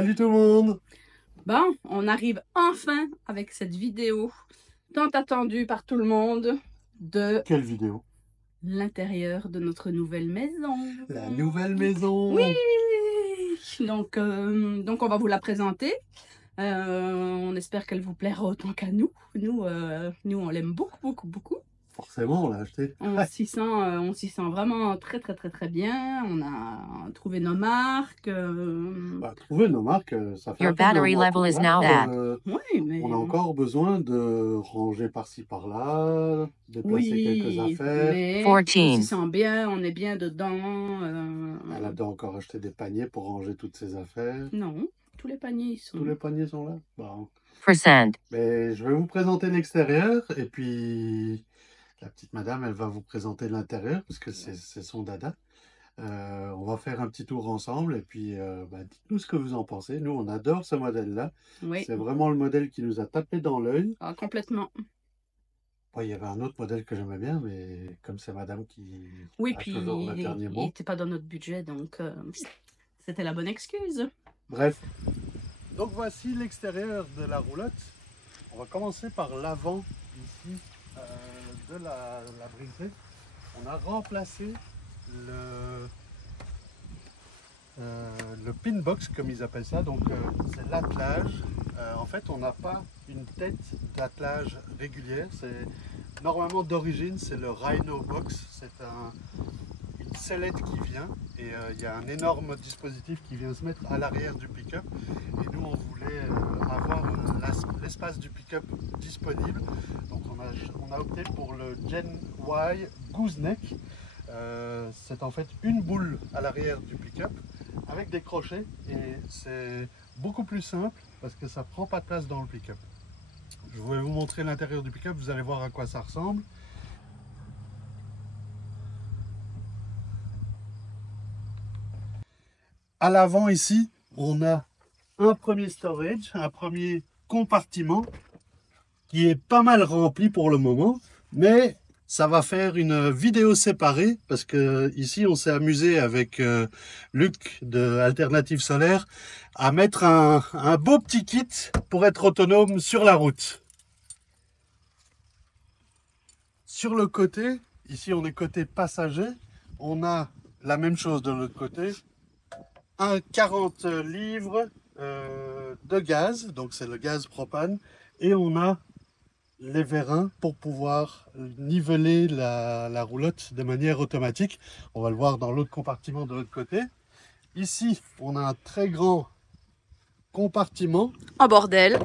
Salut tout le monde! Bon, on arrive enfin avec cette vidéo tant attendue par tout le monde de Quelle vidéo? l'intérieur de notre nouvelle maison. La nouvelle maison! Oui! Donc on va vous la présenter. On espère qu'elle vous plaira autant qu'à nous. Nous, on l'aime beaucoup, beaucoup, beaucoup. Forcément, on l'a acheté. On s'y sent vraiment très, très, très, très bien. On a trouvé nos marques. Trouver nos marques, ça fait Your un peu de battery moment. level is Là, now at. Oui, mais on a encore besoin de ranger par-ci par-là, déplacer quelques oui, affaires. mais on 14. s'y sent bien, on est bien dedans. Elle a dû encore acheter des paniers pour ranger toutes ses affaires. Non, tous les paniers Tous sont. les paniers sont là. Bon. Percent. Mais je vais vous présenter l'extérieur et puis la petite madame, elle va vous présenter l'intérieur parce que c'est son dada. On va faire un petit tour ensemble et puis dites-nous ce que vous en pensez. Nous, on adore ce modèle-là. Oui, C'est vraiment le modèle qui nous a tapé dans l'œil. complètement. Bon, il y avait un autre modèle que j'aimais bien, mais comme c'est madame qui Oui, a puis toujours le dernier il mot. n'était pas dans notre budget, donc c'était la bonne excuse. Bref. Donc voici l'extérieur de la roulotte. On va commencer par l'avant ici de la Brinkley. On a remplacé le pin box comme ils appellent ça, donc c'est l'attelage. En fait, on n'a pas une tête d'attelage régulière. Normalement d'origine c'est le Rhino box, c'est une sellette qui vient et il y a un énorme dispositif qui vient se mettre à l'arrière du pick-up et nous on voulait avoir l'espace du pick-up disponible, donc on a opté pour le Gen Y Gooseneck. C'est en fait une boule à l'arrière du pick-up avec des crochets et c'est beaucoup plus simple parce que ça prend pas de place dans le pick-up. Je vais vous montrer l'intérieur du pick-up, vous allez voir à quoi ça ressemble. À l'avant ici, on a un premier storage, un premier compartiment qui est pas mal rempli pour le moment, mais ça va faire une vidéo séparée parce que ici on s'est amusé avec Luc de Alternative Solaire à mettre un beau petit kit pour être autonome sur la route. Sur le côté, ici on est côté passager, on a la même chose de l'autre côté, un 40 livres de gaz, donc c'est le gaz propane, et on a les vérins pour pouvoir niveler la roulotte de manière automatique. On va le voir dans l'autre compartiment de l'autre côté. Ici, on a un très grand compartiment. En bordel.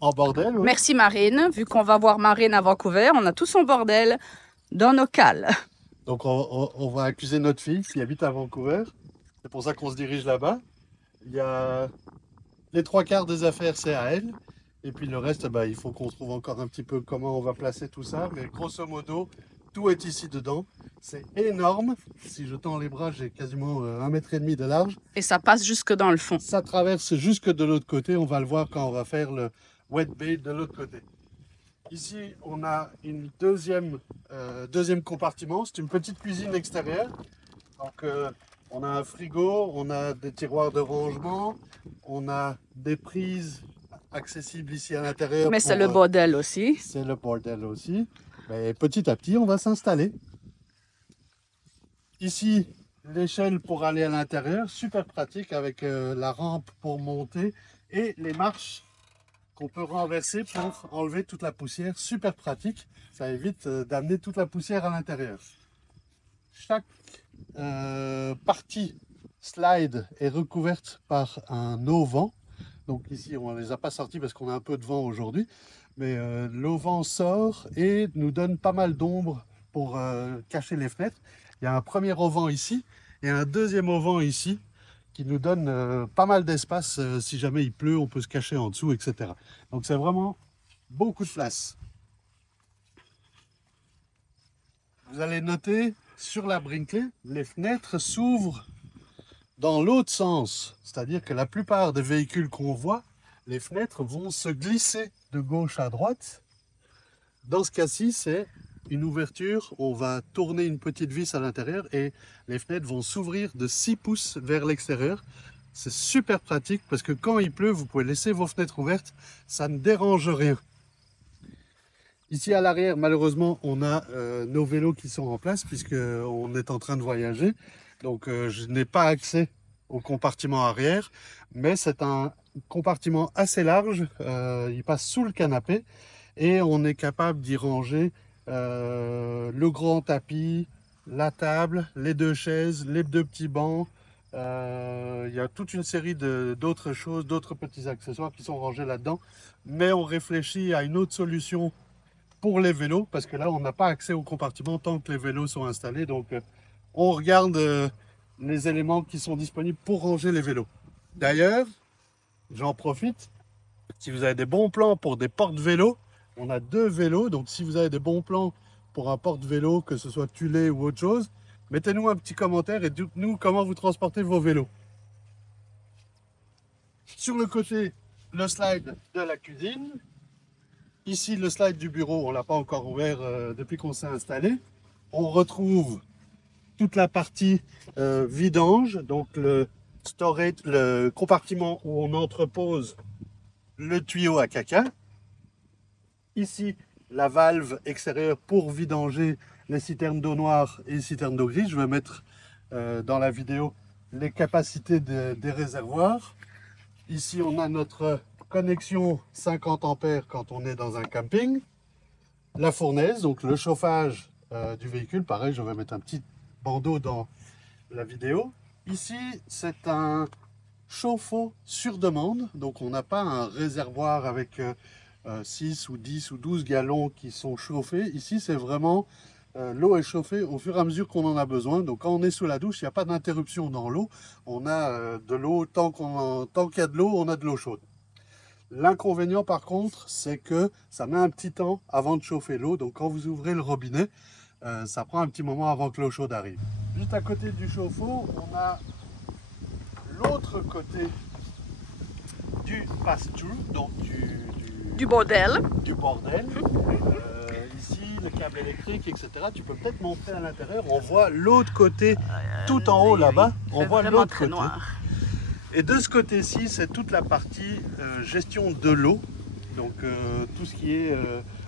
En bordel, oui. Merci Marine. Vu qu'on va voir Marine à Vancouver, on a tout son bordel dans nos cales. Donc on va accuser notre fille qui habite à Vancouver. C'est pour ça qu'on se dirige là-bas. Il y a les 3/4 des affaires, c'est à elle. Et puis le reste, il faut qu'on trouve encore un petit peu comment on va placer tout ça. Mais grosso modo, tout est ici dedans. C'est énorme. Si je tends les bras, j'ai quasiment 1,5 m de large. Et ça passe jusque dans le fond. Ça traverse jusque de l'autre côté. On va le voir quand on va faire le wet bay de l'autre côté. Ici, on a une deuxième compartiment. C'est une petite cuisine extérieure. Donc, on a un frigo, on a des tiroirs de rangement, on a des prises accessibles ici à l'intérieur. Mais c'est le bordel aussi. C'est le bordel aussi. Mais petit à petit, on va s'installer. Ici, l'échelle pour aller à l'intérieur, super pratique avec la rampe pour monter et les marches qu'on peut renverser pour enlever toute la poussière. Super pratique, ça évite d'amener toute la poussière à l'intérieur. Chaque partie slide est recouverte par un auvent. Donc ici, on ne les a pas sortis parce qu'on a un peu de vent aujourd'hui. Mais l'auvent sort et nous donne pas mal d'ombre pour cacher les fenêtres. Il y a un premier auvent ici et un deuxième auvent ici qui nous donne pas mal d'espace. Si jamais il pleut, on peut se cacher en dessous, etc. Donc c'est vraiment beaucoup de place. Vous allez noter sur la Brinkley, les fenêtres s'ouvrent dans l'autre sens. C'est-à-dire que la plupart des véhicules qu'on voit, les fenêtres vont se glisser de gauche à droite. Dans ce cas-ci, c'est une ouverture. On va tourner une petite vis à l'intérieur et les fenêtres vont s'ouvrir de 6 pouces vers l'extérieur. C'est super pratique parce que quand il pleut, vous pouvez laisser vos fenêtres ouvertes, ça ne dérange rien. Ici à l'arrière, malheureusement, on a nos vélos qui sont en place puisqu'on est en train de voyager. Donc je n'ai pas accès au compartiment arrière, mais c'est un compartiment assez large. Il passe sous le canapé et on est capable d'y ranger le grand tapis, la table, les 2 chaises, les 2 petits bancs. Il y a toute une série d'autres choses, d'autres petits accessoires qui sont rangés là-dedans. Mais on réfléchit à une autre solution pour les vélos, parce que là, on n'a pas accès au compartiment tant que les vélos sont installés. Donc, on regarde les éléments qui sont disponibles pour ranger les vélos. D'ailleurs, j'en profite, si vous avez des bons plans pour des porte-vélos, on a 2 vélos. Donc, si vous avez des bons plans pour un porte-vélo, que ce soit Tulé ou autre chose, mettez-nous un petit commentaire et dites-nous comment vous transportez vos vélos. Sur le côté, le slide de la cuisine. Ici, le slide du bureau, on ne l'a pas encore ouvert depuis qu'on s'est installé. On retrouve toute la partie vidange, donc le storage, le compartiment où on entrepose le tuyau à caca. Ici, la valve extérieure pour vidanger les citernes d'eau noire et les citernes d'eau grise. Je vais mettre dans la vidéo les capacités des réservoirs. Ici, on a notre connexion 50 ampères quand on est dans un camping. La fournaise, donc le chauffage du véhicule. Pareil, je vais mettre un petit bandeau dans la vidéo. Ici, c'est un chauffe-eau sur demande. Donc, on n'a pas un réservoir avec 6 ou 10 ou 12 gallons qui sont chauffés. Ici, c'est vraiment l'eau est chauffée au fur et à mesure qu'on en a besoin. Donc, quand on est sous la douche, il n'y a pas d'interruption dans l'eau. On a de l'eau, tant qu'il y a de l'eau, on a de l'eau chaude. L'inconvénient par contre, c'est que ça met un petit temps avant de chauffer l'eau. Donc quand vous ouvrez le robinet, ça prend un petit moment avant que l'eau chaude arrive. Juste à côté du chauffe-eau, on a l'autre côté du pass-through, donc Du bordel. Ici, le câble électrique, etc. Tu peux peut-être montrer à l'intérieur. On voit l'autre côté, tout en haut là-bas. On voit l'autre côté. Noir. Et de ce côté-ci, c'est toute la partie gestion de l'eau. Donc tout ce qui est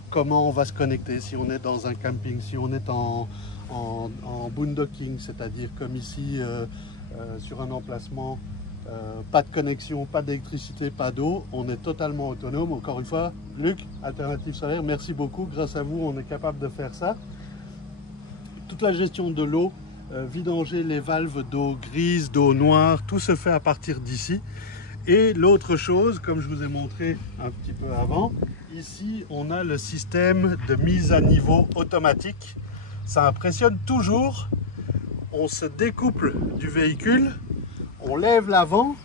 comment on va se connecter, si on est dans un camping, si on est en boondocking, c'est-à-dire comme ici sur un emplacement, pas de connexion, pas d'électricité, pas d'eau, on est totalement autonome. Encore une fois, Luc, Alternative Solaire, merci beaucoup. Grâce à vous, on est capable de faire ça. Toute la gestion de l'eau, vidanger les valves d'eau grise, d'eau noire, tout se fait à partir d'ici. Et l'autre chose, comme je vous ai montré un petit peu avant, ici on a le système de mise à niveau automatique. Ça impressionne toujours. On se découple du véhicule, on lève l'avant,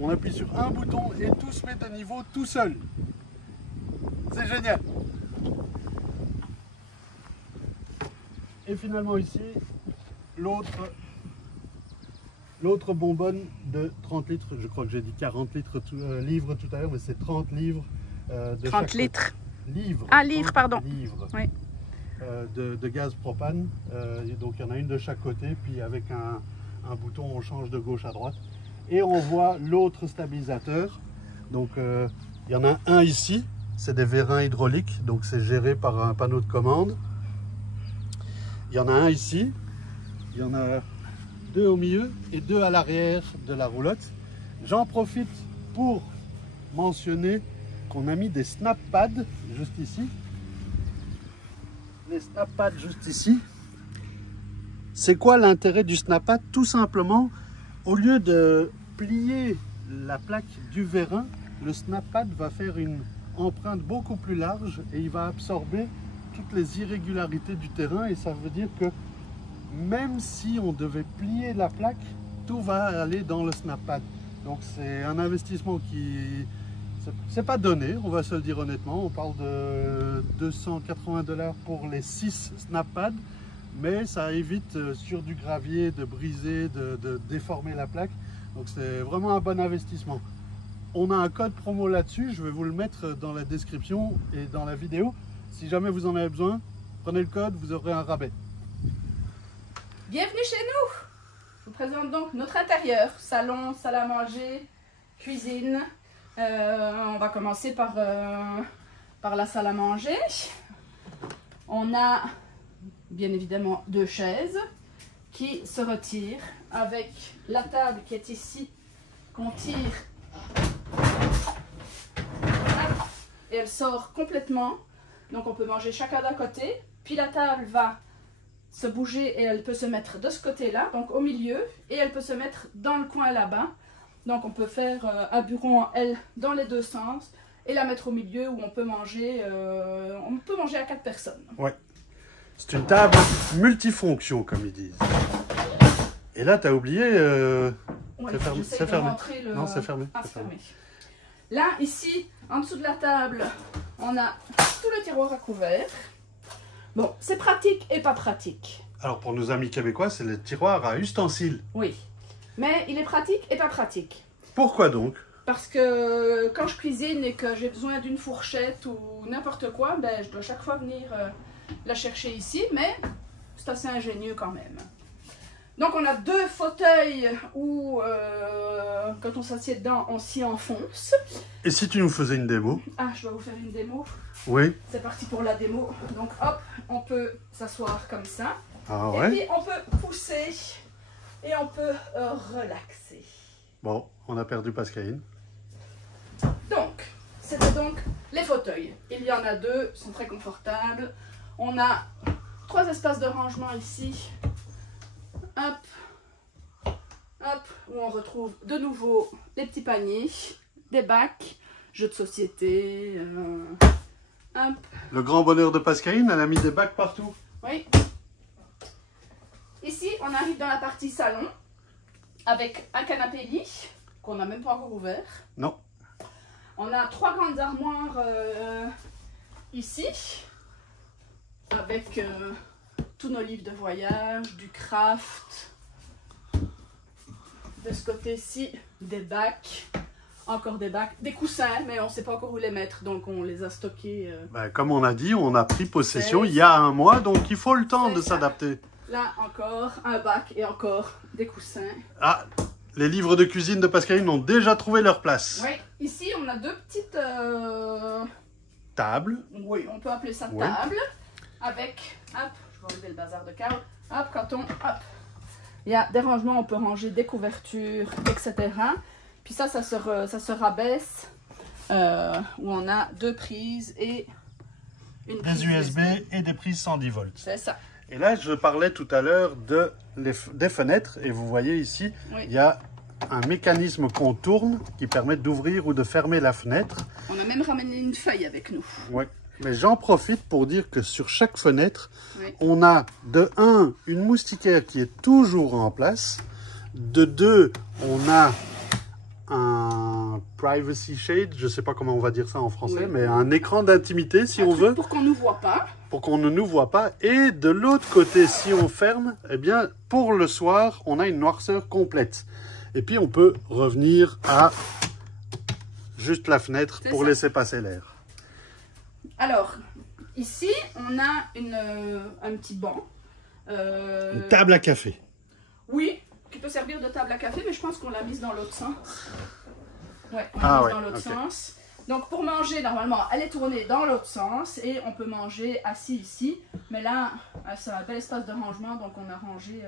on appuie sur un bouton et tout se met à niveau tout seul. C'est génial. Et finalement ici, l'autre bonbonne de 30 litres, je crois que j'ai dit 40 livres tout à l'heure, mais c'est 30 livres. 30 litres. Livres. Ah, livres, pardon. Livres oui. De gaz propane. Donc il y en a une de chaque côté, puis avec un bouton, on change de gauche à droite. Et on voit l'autre stabilisateur. Donc il y en a un ici, c'est des vérins hydrauliques, donc c'est géré par un panneau de commande. Il y en a un ici. Il y en a 2 au milieu et 2 à l'arrière de la roulotte. J'en profite pour mentionner qu'on a mis des snap pads juste ici. Les snap pads juste ici. C'est quoi l'intérêt du snap pad? Tout simplement, au lieu de plier la plaque du vérin, le snap pad va faire une empreinte beaucoup plus large et il va absorber toutes les irrégularités du terrain, et ça veut dire que même si on devait plier la plaque, tout va aller dans le snap pad. Donc c'est un investissement qui c'est pas donné, on va se le dire honnêtement. On parle de 280 $ pour les 6 snap pads, mais ça évite sur du gravier de briser, de déformer la plaque. Donc c'est vraiment un bon investissement. On a un code promo là-dessus, je vais vous le mettre dans la description et dans la vidéo. Si jamais vous en avez besoin, prenez le code, vous aurez un rabais. Bienvenue chez nous! présente donc notre intérieur. Salon, salle à manger, cuisine. On va commencer par la salle à manger. On a bien évidemment 2 chaises qui se retirent avec la table qui est ici, qu'on tire et elle sort complètement. Donc on peut manger chacun d'un côté, puis la table va se bouger et elle peut se mettre de ce côté-là, donc au milieu, et elle peut se mettre dans le coin là-bas. Donc on peut faire un bureau en L dans les 2 sens et la mettre au milieu où on peut manger à 4 personnes. Ouais. C'est une table multifonction, comme ils disent. Et là, tu as oublié... Ouais, c'est fermé. C'est fermé. Non, c'est fermé. Ah, c'est fermé. Là, ici, en dessous de la table, on a tout le tiroir à couvert. Bon, c'est pratique et pas pratique. Alors, pour nos amis québécois, c'est le tiroir à ustensiles. Oui, mais il est pratique et pas pratique. Pourquoi donc? Parce que quand je cuisine et que j'ai besoin d'une fourchette ou n'importe quoi, ben, je dois chaque fois venir la chercher ici, mais c'est assez ingénieux quand même. Donc on a 2 fauteuils où quand on s'assied dedans, on s'y enfonce. Et si tu nous faisais une démo? Ah, je dois vous faire une démo. Oui. C'est parti pour la démo. Donc hop, on peut s'asseoir comme ça. Ah Et ouais? puis on peut pousser et on peut relaxer. Bon, on a perdu Pascaline. Donc, c'était donc les fauteuils. Il y en a 2, ils sont très confortables. On a 3 espaces de rangement ici. Hop, hop, où on retrouve de nouveau les petits paniers, des bacs, jeux de société. Hop. Le grand bonheur de Pascaline, elle a mis des bacs partout. Oui. Ici, on arrive dans la partie salon avec un canapé-lit qu'on n'a même pas encore ouvert. Non. On a 3 grandes armoires ici avec tous nos livres de voyage, du craft. De ce côté-ci, des bacs, encore des bacs, des coussins, mais on ne sait pas encore où les mettre, donc on les a stockés. Ben, comme on a dit, on a pris possession il y a 1 mois, donc il faut le temps de s'adapter. Là encore, un bac et encore des coussins. Ah, les livres de cuisine de Pascaline ont déjà trouvé leur place. Oui, ici on a 2 petites... Table. Oui, on peut appeler ça Oui. table. Avec, hop, je vais enlever le bazar de câble. Hop, quand on, hop, il y a des rangements, on peut ranger des couvertures, etc. Puis ça se rabaisse, où on a 2 prises et une prise Des USB et des prises 110 volts. C'est ça. Et là, je parlais tout à l'heure des fenêtres. Et vous voyez ici, Oui. il y a un mécanisme qu'on tourne qui permet d'ouvrir ou de fermer la fenêtre. On a même ramené une feuille avec nous. Ouais. Mais j'en profite pour dire que sur chaque fenêtre, Oui. on a de 1, une moustiquaire qui est toujours en place. De 2, on a un privacy shade, je ne sais pas comment on va dire ça en français, Oui. mais un écran d'intimité si Un on truc veut, pour qu'on ne nous voit pas. pour qu'on ne nous voit pas. Et de l'autre côté, si on ferme, eh bien, pour le soir, on a une noirceur complète. Et puis, on peut revenir à juste la fenêtre pour ça. laisser passer l'air. Alors, ici, on a un petit banc. Une table à café. Oui, qui peut servir de table à café, mais je pense qu'on l'a mise dans l'autre sens. Ouais, on l'a Ah mise ouais, dans l'autre ok. sens. Donc pour manger, normalement, elle est tournée dans l'autre sens et on peut manger assis ici. Mais là, c'est un bel espace de rangement, donc on a rangé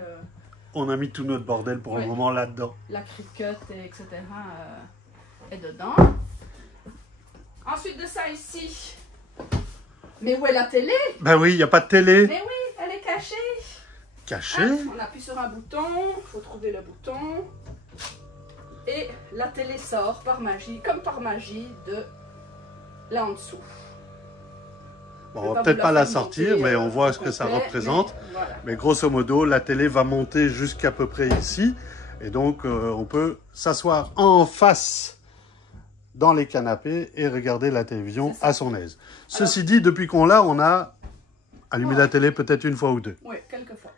On a mis tout notre bordel pour le Ouais. moment là-dedans. la cricut, et etc. est dedans. Ensuite de ça ici, mais où est la télé? Ben oui, il n'y a pas de télé. Mais oui, elle est cachée. Caché. Ah, on appuie sur un bouton, il faut trouver le bouton. Et la télé sort par magie, comme par magie, de là en dessous. Bon, Je vais on va vous peut-être pas la faire sortir, monter, mais on voit au ce que ça complet, représente. mais voilà. Mais grosso modo, la télé va monter jusqu'à peu près ici. Et donc, on peut s'asseoir en face dans les canapés et regarder la télévision C'est ça. à son aise. Ceci dit, depuis qu'on l'a, on a allumé la télé peut-être une fois ou deux. Oui, quelquefois.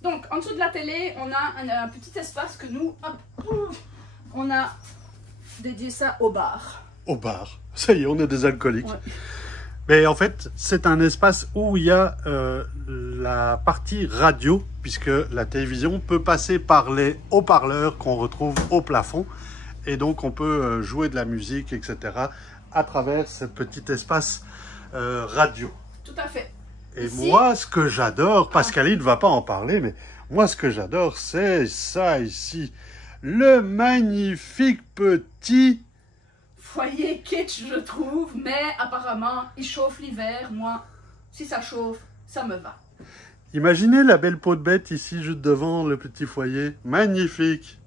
Donc, en dessous de la télé, on a un petit espace que nous, hop, on a dédié ça au bar. Au bar. Ça y est, on est des alcooliques. Ouais. Mais en fait, c'est un espace où il y a la partie radio, puisque la télévision peut passer par les haut-parleurs qu'on retrouve au plafond. Et donc, on peut jouer de la musique, etc. à travers ce petit espace radio. Tout à fait. Et ici, moi, ce que j'adore, Pascaline ne va pas en parler, mais moi, ce que j'adore, c'est ça ici. Le magnifique petit... foyer kitsch, je trouve, mais apparemment, il chauffe l'hiver. Moi, si ça chauffe, ça me va. Imaginez la belle peau de bête ici, juste devant le petit foyer. Magnifique.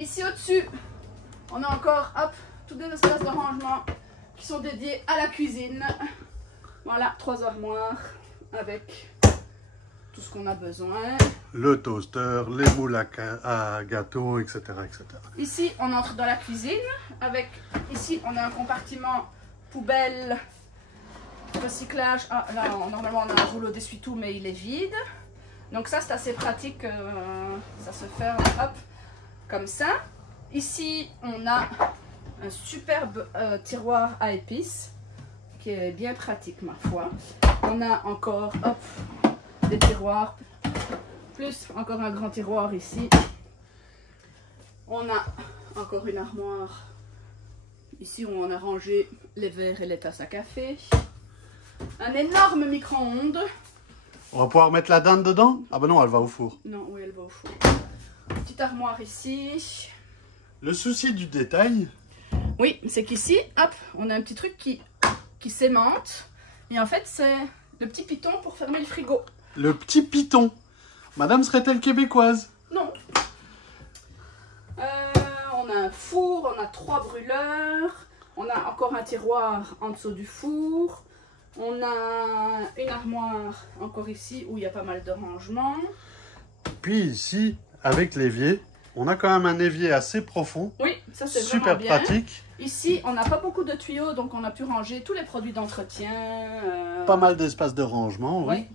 Ici au-dessus, on a encore, hop, tous des espaces de rangement qui sont dédiés à la cuisine. Voilà, 3 armoires avec tout ce qu'on a besoin. Le toaster, les moules à gâteau, etc., etc. Ici, on entre dans la cuisine avec, ici, on a un compartiment poubelle, recyclage. Ah, là, normalement, on a un rouleau d'essuie-tout, mais il est vide. Donc ça, c'est assez pratique. Ça se fait, hop, comme ça. Ici, on a un superbe tiroir à épices qui est bien pratique, ma foi. On a encore, hop, des tiroirs, plus encore un grand tiroir ici. On a encore une armoire ici où on a rangé les verres et les tasses à café. Un énorme micro-ondes. On va pouvoir mettre la dinde dedans? Ah ben non, elle va au four. Non, oui, elle va au four. Petite armoire ici. Le souci du détail, Oui, c'est qu'ici, hop, on a un petit truc qui s'aimante. Et en fait, c'est le petit piton pour fermer le frigo. le petit piton. Madame serait-elle québécoise? Non. On a un four, on a 3 brûleurs. On a encore un tiroir en dessous du four. On a une armoire encore ici où il y a pas mal de rangements. Puis ici, avec l'évier, on a quand même un évier assez profond. Oui, ça c'est Super vraiment bien. pratique. Ici, on n'a pas beaucoup de tuyaux, donc on a pu ranger tous les produits d'entretien. Pas mal d'espace de rangement, oui. Oui.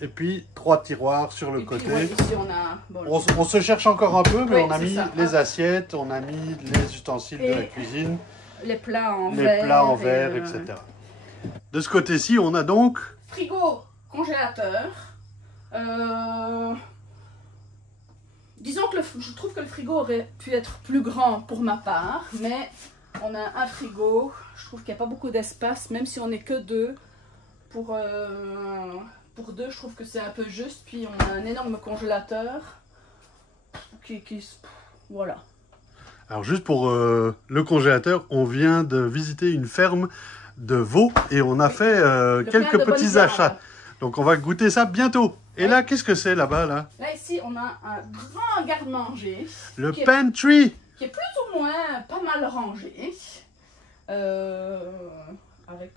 Et puis 3 tiroirs sur le Et puis, côté. ouais, ici, on a... Bon, On se cherche encore un peu, mais Oui, on a c'est mis ça. les assiettes, on a mis les ustensiles de la Et cuisine, les plats en les verre. plats en verre, etc. De ce côté-ci, on a donc Frigo, congélateur. Disons que je trouve que le frigo aurait pu être plus grand pour ma part, mais on a un frigo. Je trouve qu'il n'y a pas beaucoup d'espace, même si on n'est que 2. Pour 2, je trouve que c'est un peu juste. Puis on a un énorme congélateur voilà. Alors juste pour le congélateur, on vient de visiter une ferme de veaux et on a fait quelques petits achats. Donc on va goûter ça bientôt. Et là, qu'est-ce que c'est là-bas là? Là ici, on a un grand garde-manger. Le pantry. Qui est plus ou moins pas mal rangé. Avec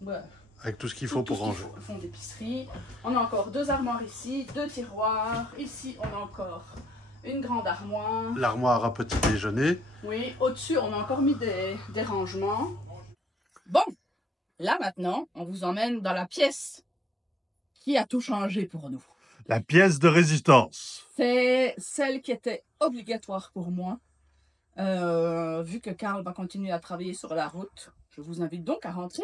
ouais, avec tout ce qu'il faut pour ranger. Le fond d'épicerie. On a encore 2 armoires ici, 2 tiroirs. Ici, on a encore une grande armoire. L'armoire à petit déjeuner. Oui, au-dessus, on a encore mis des rangements. Bon, là maintenant, on vous emmène dans la pièce qui a tout changé pour nous. La pièce de résistance. C'est celle qui était obligatoire pour moi. Vu que Carl va continuer à travailler sur la route, je vous invite donc à rentrer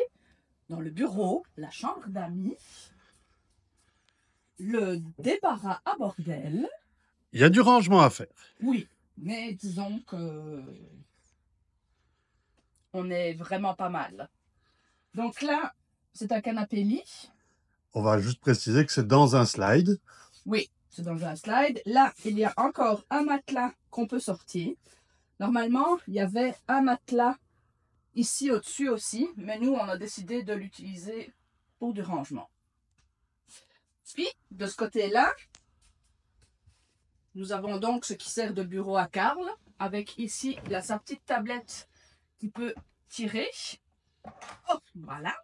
dans le bureau, la chambre d'amis, le débarras à bordel. Il y a du rangement à faire. Oui, mais disons que on est vraiment pas mal. Donc là, c'est un canapé-lit. On va juste préciser que c'est dans un slide. Oui, c'est dans un slide. Là, il y a encore un matelas qu'on peut sortir. Normalement, il y avait un matelas ici au-dessus aussi, mais nous, on a décidé de l'utiliser pour du rangement. Puis, de ce côté-là, nous avons donc ce qui sert de bureau à Carl, avec ici sa petite tablette qui peut tirer. Oh, voilà.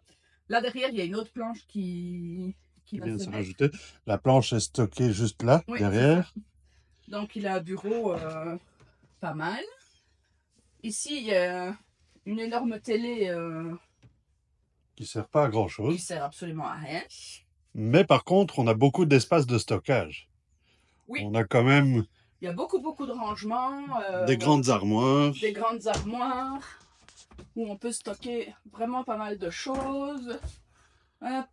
Là derrière, il y a une autre planche qui vient de se rajouter. La planche est stockée juste là, oui, derrière. Donc, il a un bureau pas mal. Ici, il y a une énorme télé qui ne sert pas à grand-chose. Qui sert absolument à rien. Mais par contre, on a beaucoup d'espace de stockage. Oui. On a quand même... Il y a beaucoup de rangements. des grandes armoires. Des grandes armoires. où on peut stocker vraiment pas mal de choses. Hop.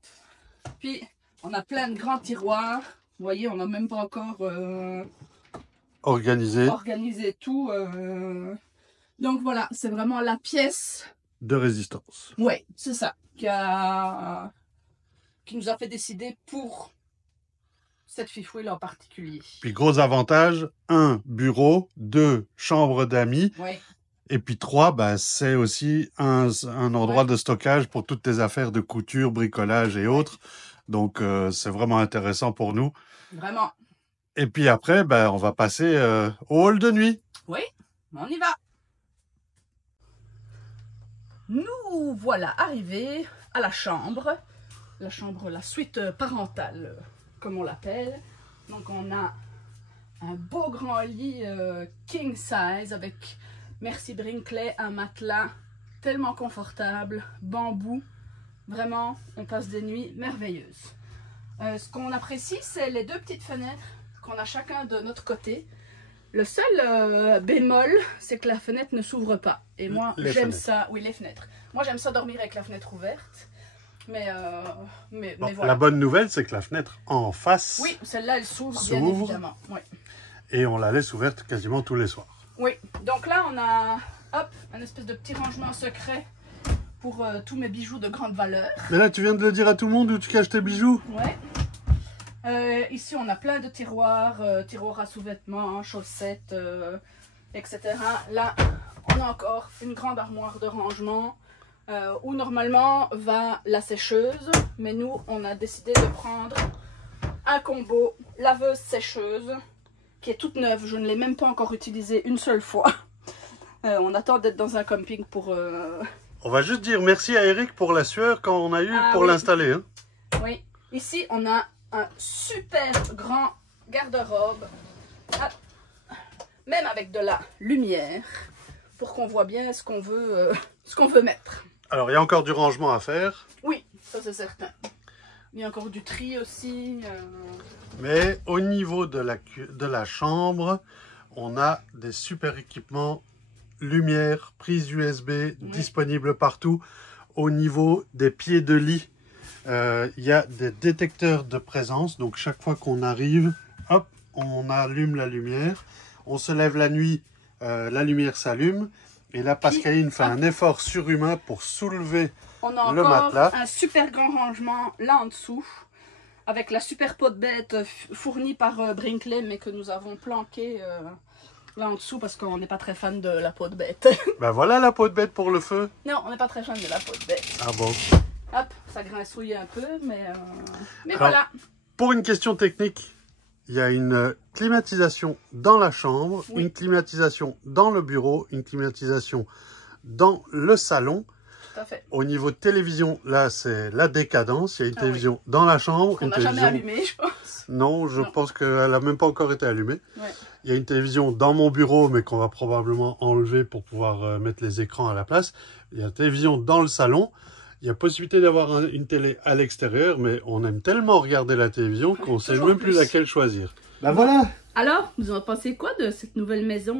Puis, on a plein de grands tiroirs. Vous voyez, on n'a même pas encore organisé tout. Donc voilà, c'est vraiment la pièce de résistance. Oui, c'est ça. Qui nous a fait décider pour cette fifouille en particulier. Puis gros avantage, 1, bureau, 2, chambre d'amis. Oui. Et puis 3, bah, c'est aussi un endroit de stockage pour toutes tes affaires de couture, bricolage et autres. Donc, c'est vraiment intéressant pour nous. Vraiment. Et puis après, bah, on va passer au hall de nuit. Oui, on y va. Nous voilà arrivés à la chambre, la suite parentale, comme on l'appelle. Donc on a un beau grand lit king size avec, merci Brinkley, un matelas tellement confortable, bambou. Vraiment, on passe des nuits merveilleuses. Ce qu'on apprécie, c'est les deux petites fenêtres qu'on a chacun de notre côté. Le seul bémol, c'est que la fenêtre ne s'ouvre pas. Et moi, j'aime ça. Oui, les fenêtres. Moi, j'aime ça dormir avec la fenêtre ouverte. Mais voilà. La bonne nouvelle, c'est que la fenêtre en face. Oui, celle-là, elle s'ouvre, bien évidemment. Oui. Et on la laisse ouverte quasiment tous les soirs. Oui. Donc là, on a, hop, un espèce de petit rangement secret pour tous mes bijoux de grande valeur. Mais là, tu viens de le dire à tout le monde où tu caches tes bijoux. Ouais. Ici, on a plein de tiroirs, tiroirs à sous-vêtements, chaussettes, etc. Là, on a encore une grande armoire de rangement où normalement va la sécheuse. Mais nous, on a décidé de prendre un combo laveuse-sécheuse qui est toute neuve. Je ne l'ai même pas encore utilisée une seule fois. On attend d'être dans un camping pour... On va juste dire merci à Eric pour la sueur quand on a eu pour l'installer. Hein. Oui, ici, on a un super grand garde-robe, même avec de la lumière, pour qu'on voit bien ce qu'on veut mettre. Alors, il y a encore du rangement à faire. Oui, ça c'est certain. Il y a encore du tri aussi. Mais au niveau de la chambre, on a des super équipements, lumière, prise USB, disponibles partout. Au niveau des pieds de lit, il y a des détecteurs de présence, donc chaque fois qu'on arrive, hop, on allume la lumière. On se lève la nuit, la lumière s'allume. Et là, Pascaline fait un effort surhumain pour soulever le matelas. On a encore un super grand rangement là en dessous, avec la super peau de bête fournie par Brinkley, mais que nous avons planqué là en dessous parce qu'on n'est pas très fan de la peau de bête. Ben voilà la peau de bête pour le feu. Non, on n'est pas très fan de la peau de bête. Ah bon? Hop, ça grincouille un peu, mais alors, voilà. Pour une question technique, il y a une climatisation dans la chambre, une climatisation dans le bureau, une climatisation dans le salon. Tout à fait. Au niveau de télévision, là, c'est la décadence. Il y a une télévision dans la chambre. On n'a jamais allumé, je pense. Non, je pense qu'elle n'a même pas encore été allumée. Ouais. Il y a une télévision dans mon bureau, mais qu'on va probablement enlever pour pouvoir mettre les écrans à la place. Il y a une télévision dans le salon. Il y a possibilité d'avoir une télé à l'extérieur, mais on aime tellement regarder la télévision qu'on ne sait même plus laquelle choisir. Ben voilà. Alors, vous en pensez quoi de cette nouvelle maison?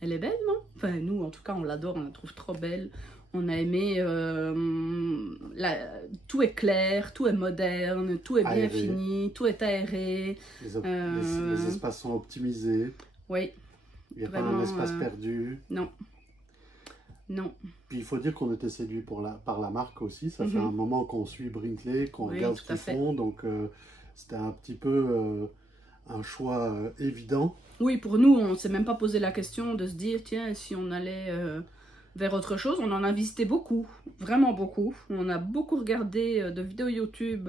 Elle est belle, non? Enfin, nous, en tout cas, on l'adore, on la trouve trop belle. On a aimé, tout est clair, tout est moderne, tout est bien fini, tout est aéré. Les espaces sont optimisés. Oui. Il n'y a pas un espace perdu. Non. Non. Puis il faut dire qu'on était séduit par la marque aussi. Ça fait un moment qu'on suit Brinkley, qu'on regarde ce qu'ils font. Donc c'était un petit peu un choix évident. Oui, pour nous, on ne s'est même pas posé la question de se dire, tiens, si on allait vers autre chose. On en a visité beaucoup, vraiment beaucoup. On a beaucoup regardé de vidéos YouTube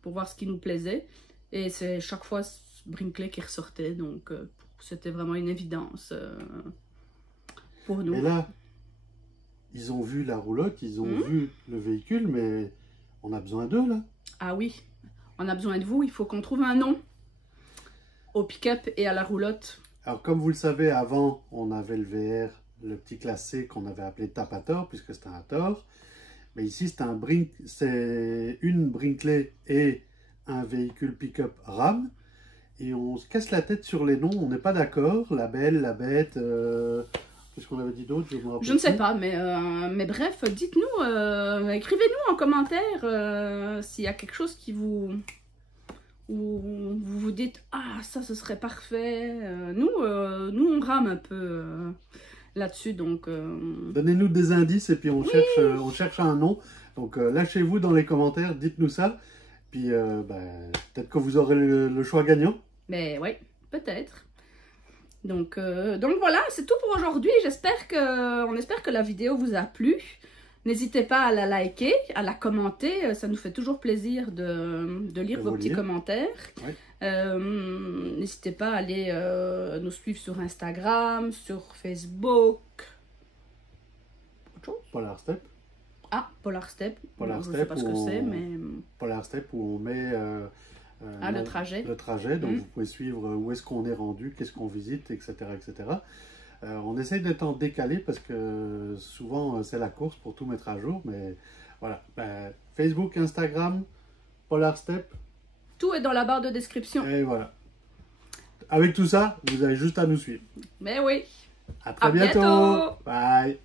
pour voir ce qui nous plaisait. Et c'est chaque fois Brinkley qui ressortait. Donc c'était vraiment une évidence pour nous. Et là, ils ont vu la roulotte, ils ont vu le véhicule, mais on a besoin d'eux là. Ah oui, on a besoin de vous. Il faut qu'on trouve un nom au pick-up et à la roulotte. Alors comme vous le savez, avant on avait le VR, le petit classé qu'on avait appelé Tapator, puisque c'était un Tor. Mais ici c'est une Brinkley et un véhicule pick-up Ram. Et on se casse la tête sur les noms, on n'est pas d'accord. La Belle, la Bête, Qu'est-ce qu'on avait dit d'autre? Je ne sais pas, mais bref, dites-nous, écrivez-nous en commentaire s'il y a quelque chose qui vous... où vous vous dites « Ah, ça, ce serait parfait ». Nous, on rame un peu là-dessus, donc... Donnez-nous des indices et puis on cherche un nom. Donc lâchez-vous dans les commentaires, dites-nous ça. Puis peut-être que vous aurez le choix gagnant. Mais oui, peut-être. Donc voilà, c'est tout pour aujourd'hui. On espère que la vidéo vous a plu. N'hésitez pas à la liker, à la commenter. Ça nous fait toujours plaisir de lire vos petits commentaires. Oui. N'hésitez pas à aller nous suivre sur Instagram, sur Facebook. Autre chose? Polar Step. Ah, Polar Step. Polar je ne sais pas ce que c'est, mais... Polar Step où on met... le trajet. Le trajet, donc vous pouvez suivre où est-ce qu'on est rendu, qu'est-ce qu'on visite, etc. etc. On essaye d'être en décalé parce que souvent c'est la course pour tout mettre à jour, mais voilà. Facebook, Instagram, Polar Step. Tout est dans la barre de description. Et voilà. Avec tout ça, vous avez juste à nous suivre. Mais oui. À très bientôt. Bientôt. Bye.